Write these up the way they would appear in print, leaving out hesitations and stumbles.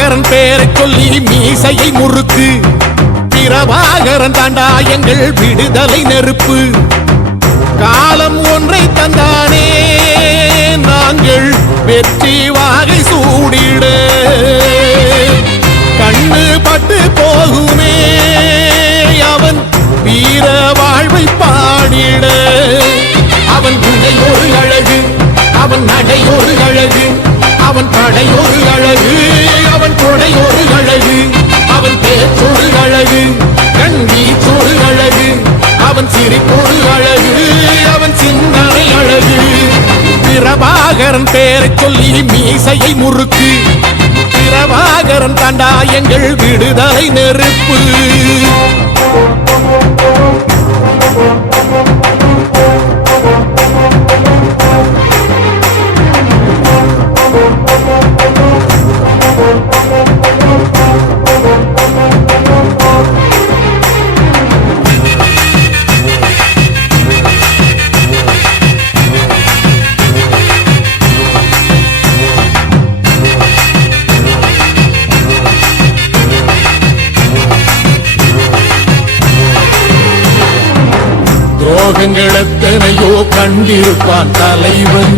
பிரபாகரன் பேரை சொல்லி மீசையை முறுக்கு. பிரபாகரன் தாண்டா எங்கள் விடுதலை நெருப்பு. காலம் ஒன்றை தந்தானே நாங்கள் வெற்றி வாகை சூடிட. கண்ணு பட்டு போகுமே அவன் வீர வாழ்வை பாடிட. அவன் குடை ஒரு அழகு, அவன் நடை ஒரு அழகு, அவன் படை ஒரு அழகு, அவன் கொடை ஒரு அழகு, அவன் பேச்சொரு அழகு, கண் வீச்சொரு அழகு, அவன் சிரிப்பொரு அழகு, அவன் சிந்தனை அழகு. பிரபாகரன் பேரை சொல்லி மீசையை முறுக்கு. பிரபாகரன் தாண்டா எங்கள் விடுதலை நெருப்பு. துரோகங்கள் எத்தனையோ கண்டிருப்பான் தலைவன்,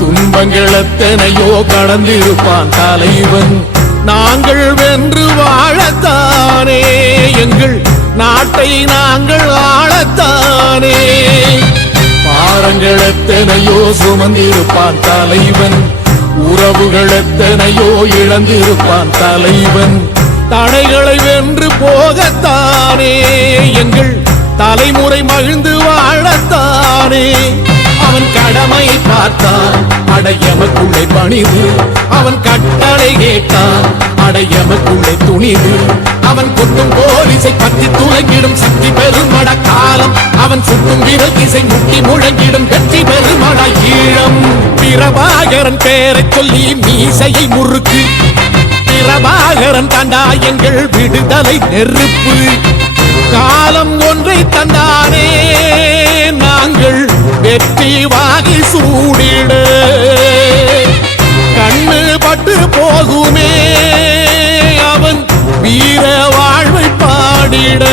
துன்பங்கள் எத்தனையோ கடந்திருப்பான் தலைவன். நாங்கள் வென்று வாழத்தானே எங்கள் நாட்டை நாங்கள் ஆளத்தானே. பாரங்கள் எத்தனையோ சுமந்திருப்பான் தலைவன், உறவுகள் எத்தனையோ இழந்திருப்பான் தலைவன். தடைகளை வென்று போகத்தானே எங்கள் தலைமுறை மகிழ்ந்து வாழத்தானே. அவன் கடமை பார்த்தான் அடையமக்குள்ளே பணிது, அவன் கட்டளை கேட்டான் அடையமக்குள்ளே துணிது. அவன் கொட்டும் போலீசை பற்றி துளங்கிடும் சக்தி பெருமட காலம், அவன் சுட்டும் விரல் திசை முட்டி முழங்கிடும் வெற்றி பெருமட ஈழம். பிரபாகரன் பேரை சொல்லி மீசையை முறுக்கு. பிரபாகரன் தாண்டா எங்கள் விடுதலை நெருப்பு. காலம் ஒன்றை தந்தானே நாங்கள் வெற்றி வாகை சூடிட. கண்ணு பட்டு போகுமே அவன் வீர வாழ்வை பாடிட.